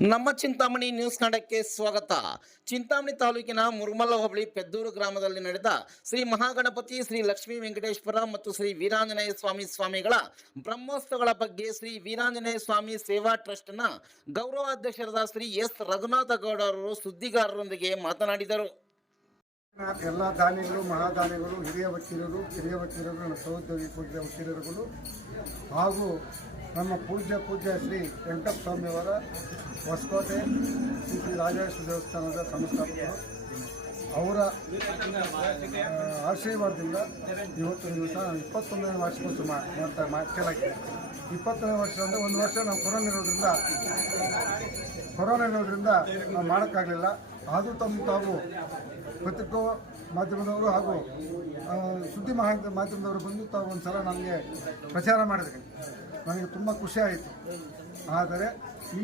ನಮ್ಮ ಚಿಂತಾಮಣಿ ನ್ಯೂಸ್ ಕನ್ನಡಕ್ಕೆ ಸ್ವಾಗತ. ಚಿಂತಾಮಣಿ ತಾಲೂಕಿನ ಮುರ್ಮಲ ಹೋಬಳಿ ಪೆದ್ದೂರು ಗ್ರಾಮದಲ್ಲಿ ನಡೆದ ಶ್ರೀ ಮಹಾಗಣಪತಿ, ಶ್ರೀ ಲಕ್ಷ್ಮೀ ವೆಂಕಟೇಶ್ವರ ಮತ್ತು ಶ್ರೀ ವೀರಾಂಜನೇಯ ಸ್ವಾಮಿಗಳ ಬ್ರಹ್ಮೋತ್ಸವಗಳ ಬಗ್ಗೆ ಶ್ರೀ ವೀರಾಂಜನೇಯ ಸ್ವಾಮಿ ಸೇವಾ ಟ್ರಸ್ಟ್ನ ಗೌರವಾಧ್ಯಕ್ಷರಾದ ಶ್ರೀ ಎಸ್ ರಘುನಾಥ ಗೌಡ ಅವರು ಸುದ್ದಿಗಾರರೊಂದಿಗೆ ಮಾತನಾಡಿದರು. ಎಲ್ಲ ದಾನಿಗಳು, ಮಹಾದಾನಿಗಳು, ಹಿರಿಯ ವಕೀಲರು, ನನ್ನ ಸಹೋದ್ಯೋಗಿ ಪೂಜ್ಯ ವಕೀಲರುಗಳು ಹಾಗೂ ನಮ್ಮ ಪೂಜ್ಯ ಶ್ರೀ ವೆಂಕಟ ಸ್ವಾಮಿಯವರ ಹೊಸಕೋಟೆ ಶ್ರೀ ರಾಜೇಶ್ವರ ದೇವಸ್ಥಾನದ ಸಂಸ್ಥಾಪಕರು ಅವರ ಆಶೀರ್ವಾದದಿಂದ ಇವತ್ತಿನ ದಿವಸ 21ನೇ ವಾರ್ಷಿಕೋತ್ಸವ ಮಾಡಲಾಗಿದೆ. 20ನೇ ವರ್ಷ ಅಂದರೆ ಒಂದು ವರ್ಷ ನಾವು ಕೊರೋನಾ ಇರೋದ್ರಿಂದ ನಾವು ಮಾಡೋಕ್ಕಾಗಲಿಲ್ಲ. ಆದರೂ ತಾವು ಪತ್ರಿಕಾ ಮಾಧ್ಯಮದವರು ಹಾಗೂ ಸುದ್ದಿ ಮಾಧ್ಯಮದವರು ಬಂದು ತಾವು ಒಂದು ಸಲ ನಮಗೆ ಪ್ರಚಾರ ಮಾಡಿದ್ರಿ. ನನಗೆ ತುಂಬ ಖುಷಿ ಆಯಿತು. ಆದರೆ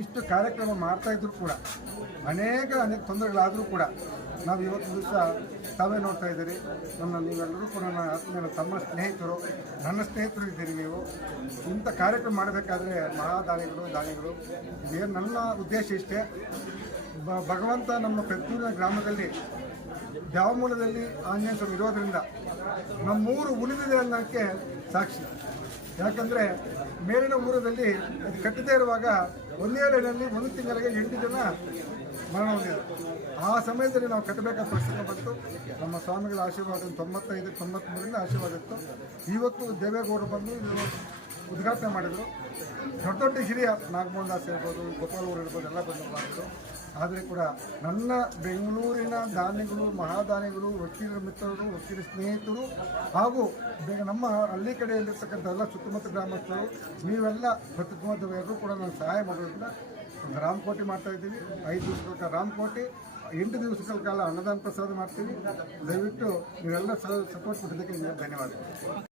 ಇಷ್ಟು ಕಾರ್ಯಕ್ರಮ ಮಾಡ್ತಾಯಿದ್ರು ಕೂಡ ಅನೇಕ ತೊಂದರೆಗಳಾದರೂ ಕೂಡ ನಾವು ಇವತ್ತು ದಿವಸ ತಾವೇ ನೋಡ್ತಾ ಇದ್ದೀರಿ. ನೀವೆಲ್ಲರೂ ಕೂಡ ನನ್ನ ತಮ್ಮ ಸ್ನೇಹಿತರು, ನನ್ನ ಸ್ನೇಹಿತರು ಇದ್ದೀರಿ. ನೀವು ಇಂಥ ಕಾರ್ಯಕ್ರಮ ಮಾಡಬೇಕಾದ್ರೆ ದಾನಿಗಳು ಇದೇನು ನನ್ನ ಉದ್ದೇಶ ಇಷ್ಟೇ. ಭಗವಂತ ನಮ್ಮ ಪೆದ್ದೂರಿನ ಗ್ರಾಮದಲ್ಲಿ ದ್ಯಾವಮೂಲದಲ್ಲಿ ಆಂಜನೇಯ ಸ್ವಾಮಿ ಇರೋದರಿಂದ ನಮ್ಮೂರು ಉಳಿದಿದೆ ಅನ್ನೋಕ್ಕೆ ಸಾಕ್ಷಿ. ಯಾಕಂದರೆ ಮೇಲಿನ ಊರದಲ್ಲಿ ಅದು ಕಟ್ಟದೇ ಇರುವಾಗ ಒಂದೇ ಲೈನಲ್ಲಿ ಒಂದು ತಿಂಗಳಿಗೆ 8 ಜನ ಮರಣ ಹೊಂದಿದ್ರು. ಆ ಸಮಯದಲ್ಲಿ ನಾವು ಕಟ್ಟಬೇಕಾದ ಪರಿಸ್ಥಿತಿ ಬಂತು. ನಮ್ಮ ಸ್ವಾಮಿಗಳ ಆಶೀರ್ವಾದ 95-93ರಿಂದ ಆಶೀರ್ವಾದ ಇತ್ತು. ಇವತ್ತು ದೇವೇಗೌಡರು ಬಂದು ಉದ್ಘಾಟನೆ ಮಾಡಿದರು. ದೊಡ್ಡ ಹಿರಿಯ ನಾಗಮೋಹನ್ ದಾಸ್ ಇರ್ಬೋದು, ಗೋಪಾಲೂರು ಇರ್ಬೋದು, ಎಲ್ಲ ಬಂದು ಮಾಡಿದ್ರು. ಆದರೆ ಕೂಡ ನನ್ನ ಬೆಂಗಳೂರಿನ ದಾನಿಗಳು, ಮಹಾದಾನಿಗಳು, ವಕೀಲರ ಮಿತ್ರರು, ವಕೀಲ ಸ್ನೇಹಿತರು ಹಾಗೂ ನಮ್ಮ ಹಳ್ಳಿ ಕಡೆಯಲ್ಲಿರ್ತಕ್ಕಂಥ ಎಲ್ಲ ಸುತ್ತಮುತ್ತ ಗ್ರಾಮಸ್ಥರು, ನೀವೆಲ್ಲ ಪ್ರತಿಯೊಬ್ಬರು ಕೂಡ ನಾನು ಸಹಾಯ ಮಾಡೋದ್ರಿಂದ ಒಂದು ರಾಮಕೋಟಿ ಮಾಡ್ತಾಯಿದ್ದೀವಿ. 5 ದಿವಸಗಳ ಕಾಲ ರಾಮಕೋಟಿ, 8 ದಿವಸಗಳ ಕಾಲ ಅನ್ನದಾನ ಪ್ರಸಾದ ಮಾಡ್ತೀವಿ. ದಯವಿಟ್ಟು ನೀವೆಲ್ಲ ಸಪೋರ್ಟ್ ಕೊಟ್ಟಿದ್ದಕ್ಕೆ ಧನ್ಯವಾದಗಳು.